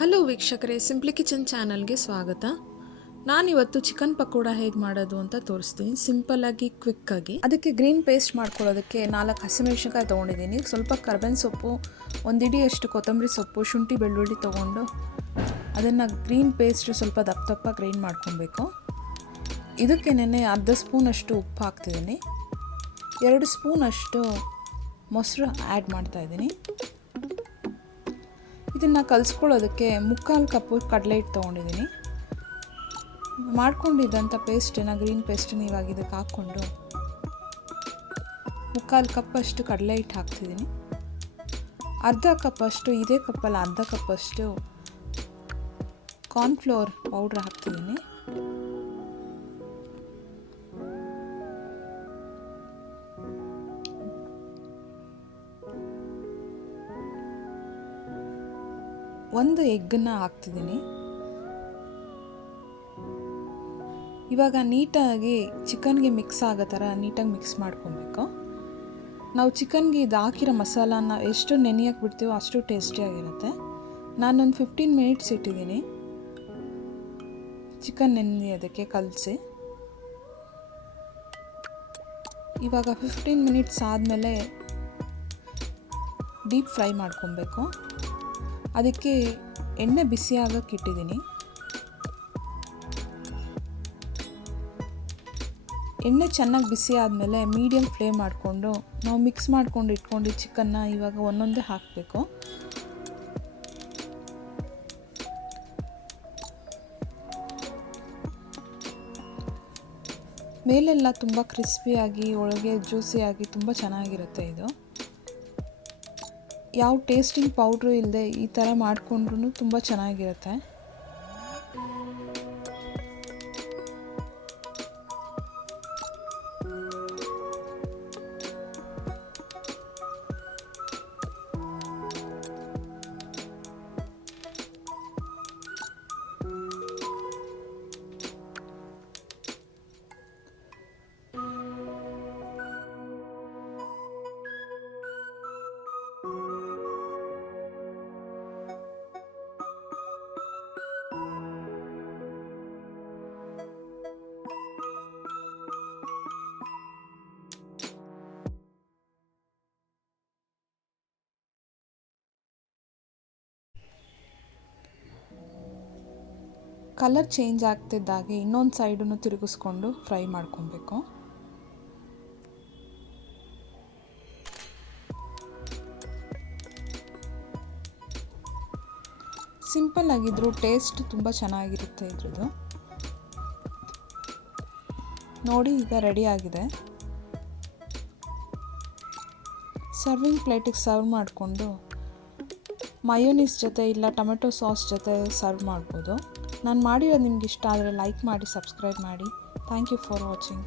Hello ವೀಕ್ಷಕರೇ, simply kitchen ಚಾನಲ್ಗೆ ಸ್ವಾಗತ. ನಾನಿವತ್ತು ಚಿಕನ್ ಪಕೋಡ ಹೇಗೆ ಮಾಡೋದು ಅಂತ ತೋರಿಸ್ತೀನಿ. ಸಿಂಪಲ್ಲಾಗಿ, ಕ್ವಿಕ್ಕಾಗಿ. ಅದಕ್ಕೆ ಗ್ರೀನ್ ಪೇಸ್ಟ್ ಮಾಡ್ಕೊಳ್ಳೋದಕ್ಕೆ 4 ಹಸಿಮೆಣಸಿನ್ಕಾಯಿ ತೊಗೊಂಡಿದ್ದೀನಿ. ಸ್ವಲ್ಪ ಕರ್ಬೇವಿನ ಸೊಪ್ಪು, ಒಂದು ಹಿಡಿಯಷ್ಟು ಕೊತ್ತಂಬರಿ ಸೊಪ್ಪು, ಶುಂಠಿ ಬೆಳ್ಳುಳ್ಳಿ ತೊಗೊಂಡು ಅದನ್ನು ಗ್ರೀನ್ ಪೇಸ್ಟ್ ಸ್ವಲ್ಪ ದಪ್ಪ ದಪ್ಪ ಗ್ರೈಂಡ್ ಮಾಡ್ಕೊಬೇಕು. ಇದಕ್ಕೆ ನೆನೆ ಅರ್ಧ ಸ್ಪೂನಷ್ಟು ಉಪ್ಪು ಹಾಕ್ತಿದ್ದೀನಿ. 2 ಸ್ಪೂನಷ್ಟು ಮೊಸರು ಆ್ಯಡ್ ಮಾಡ್ತಾಯಿದ್ದೀನಿ. ಇದನ್ನು ಕಲಿಸ್ಕೊಳ್ಳೋದಕ್ಕೆ 3/4 ಕಪ್ಪು ಕಡಲೆ ಹಿಟ್ಟು ತೊಗೊಂಡಿದ್ದೀನಿ. ಮಾಡ್ಕೊಂಡಿದ್ದಂಥ ಪೇಸ್ಟನ್ನು, ಗ್ರೀನ್ ಪೇಸ್ಟನ್ನು ಇವಾಗ ಇದಕ್ಕೆ ಹಾಕ್ಕೊಂಡು 3/4 ಕಪ್ಪಷ್ಟು ಕಡಲೆ ಹಿಟ್ಟು ಹಾಕ್ತಿದ್ದೀನಿ. ಅರ್ಧ ಕಪ್ಪಷ್ಟು, ಇದೇ ಕಪ್ಪಲ್ಲಿ ಅರ್ಧ ಕಪ್ಪಷ್ಟು ಕಾರ್ನ್ಫ್ಲೋರ್ ಪೌಡ್ರ್ ಹಾಕ್ತಿದ್ದೀನಿ. ಒಂದು ಎಗ್ಗನ್ನು ಹಾಕ್ತಿದ್ದೀನಿ. ಇವಾಗ ನೀಟಾಗಿ ಚಿಕನ್ಗೆ ಮಿಕ್ಸ್ ಆಗೋ ಥರ ನೀಟಾಗಿ ಮಿಕ್ಸ್ ಮಾಡ್ಕೊಬೇಕು. ನಾವು ಚಿಕನ್ಗೆ ಇದು ಹಾಕಿರೋ ಮಸಾಲಾನ ಎಷ್ಟು ನೆನೆಯಕ್ಕೆ ಬಿಡ್ತೀವೋ ಅಷ್ಟು ಟೇಸ್ಟಿಯಾಗಿರುತ್ತೆ. ನಾನೊಂದು 15 ಮಿನಿಟ್ಸ್ ಇಟ್ಟಿದ್ದೀನಿ ಚಿಕನ್ ನೆನೆಯೋದಕ್ಕೆ ಕಲಸಿ. ಇವಾಗ 15 ಮಿನಿಟ್ಸ್ ಆದಮೇಲೆ ಡೀಪ್ ಫ್ರೈ ಮಾಡ್ಕೊಬೇಕು. ಅದಕ್ಕೆ ಎಣ್ಣೆ ಬಿಸಿ ಆಗೋಕ್ಕೆ ಇಟ್ಟಿದ್ದೀನಿ. ಎಣ್ಣೆ ಚೆನ್ನಾಗಿ ಬಿಸಿ ಆದಮೇಲೆ ಮೀಡಿಯಮ್ ಫ್ಲೇಮ್ ಮಾಡಿಕೊಂಡು ನಾವು ಮಿಕ್ಸ್ ಮಾಡ್ಕೊಂಡು ಇಟ್ಕೊಂಡು ಚಿಕನ್ನ ಇವಾಗ ಒಂದೊಂದೇ ಹಾಕಬೇಕು. ಮೇಲೆಲ್ಲ ತುಂಬ ಕ್ರಿಸ್ಪಿಯಾಗಿ, ಒಳಗೆ ಜ್ಯೂಸಿಯಾಗಿ ತುಂಬ ಚೆನ್ನಾಗಿರುತ್ತೆ. ಇದು ಯಾವ ಟೇಸ್ಟಿಂಗ್ ಪೌಡ್ರು ಇಲ್ಲದೆ ಈ ಥರ ಮಾಡಿಕೊಂಡ್ರೂ ತುಂಬ ಚೆನ್ನಾಗಿರುತ್ತೆ. ಕಲರ್ ಚೇಂಜ್ ಆಗ್ತಿದ್ದಾಗೆ ಇನ್ನೊಂದು ಸೈಡನ್ನು ತಿರುಗಿಸ್ಕೊಂಡು ಫ್ರೈ ಮಾಡ್ಕೊಬೇಕು. ಸಿಂಪಲ್ ಆಗಿದ್ರು ಟೇಸ್ಟ್ ತುಂಬ ಚೆನ್ನಾಗಿರುತ್ತೆ ಇದ್ರದ್ದು. ನೋಡಿ, ಈಗ ರೆಡಿ ಆಗಿದೆ. ಸರ್ವಿಂಗ್ ಪ್ಲೇಟಿಗೆ ಸರ್ವ್ ಮಾಡಿಕೊಂಡು ಮಯೋನೀಸ್ ಜೊತೆ ಇಲ್ಲ ಟೊಮೆಟೊ ಸಾಸ್ ಜೊತೆ ಸರ್ವ್ ಮಾಡ್ಬೋದು. ನಾನು ಮಾಡಿರೋದು ನಿಮ್ಗೆ ಇಷ್ಟ ಆದರೆ ಲೈಕ್ ಮಾಡಿ, ಸಬ್ಸ್ಕ್ರೈಬ್ ಮಾಡಿ. Thank you for watching.